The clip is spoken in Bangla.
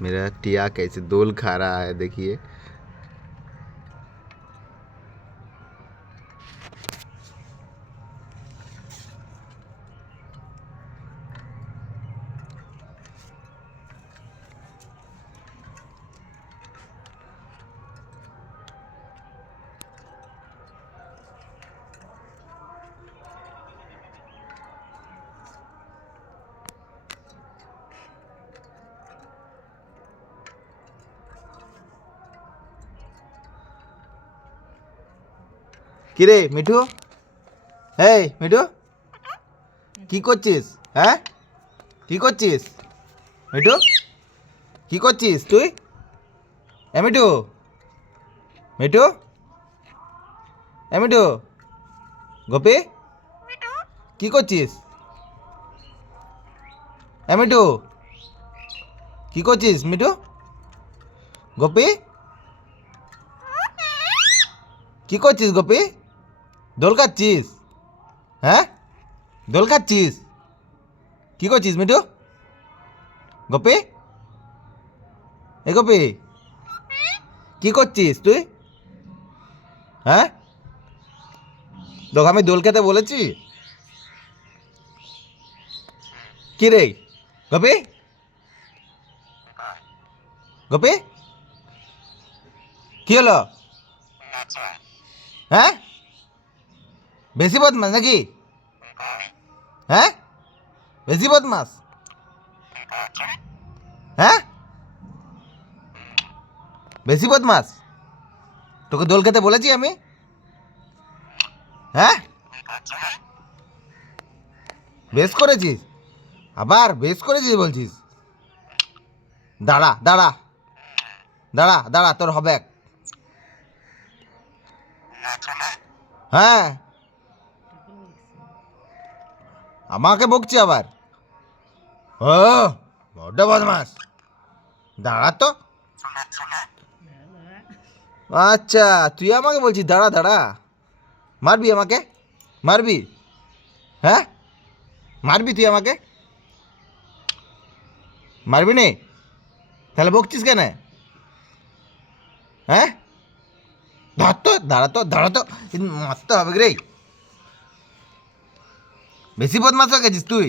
मेरा टिया कैसे दोल खा रहा है देखिए। কিরে মিঠু, এই মিঠু কি করছিস? হ্যাঁ কি করছিস মিঠু? কি করছিস তুই? এ মিঠু, মিঠু, এ মিঠু, গোপী কি করছিস? এ মিঠু কি করছিস মিঠু? গোপী কি করছিস গোপী? দোল খাচ্ছিস? হ্যাঁ দোল খাচ্ছিস? কি করছিস মিঠু? গোপী, এ গোপী কি করছিস তুই? হ্যাঁ তোকে আমি দোল খেতে বলেছি? কি রে গোপী, গোপী কি হলো? হ্যাঁ বেশি বদমাস নাকি? হ্যাঁ বেশি বদমাস? হ্যাঁ বেশি বদমাস? তোকে দোল খেতে বলেছি আমি? হ্যাঁ বেশ করেছিস, আবার বেশ করেছিস বলছিস? দাঁড়া দাঁড়া দাঁড়া দাঁড়া, তোর হবে এক। হ্যাঁ আমাকে বকছি আবার? ও বড্ড বদমাস, দাঁড়া তো। আচ্ছা তুই আমাকে বলছিস দাঁড়া দাঁড়া, মারবি আমাকে? মারবি? হ্যাঁ মারবি তুই আমাকে? মারবি নি? তাহলে বকছিস কেন? হ্যাঁ ধর তো, দাঁড়া তো দাঁড়া তো, মারতে হবে রে। বেশি বদমাস হয়ে গেছিস তুই।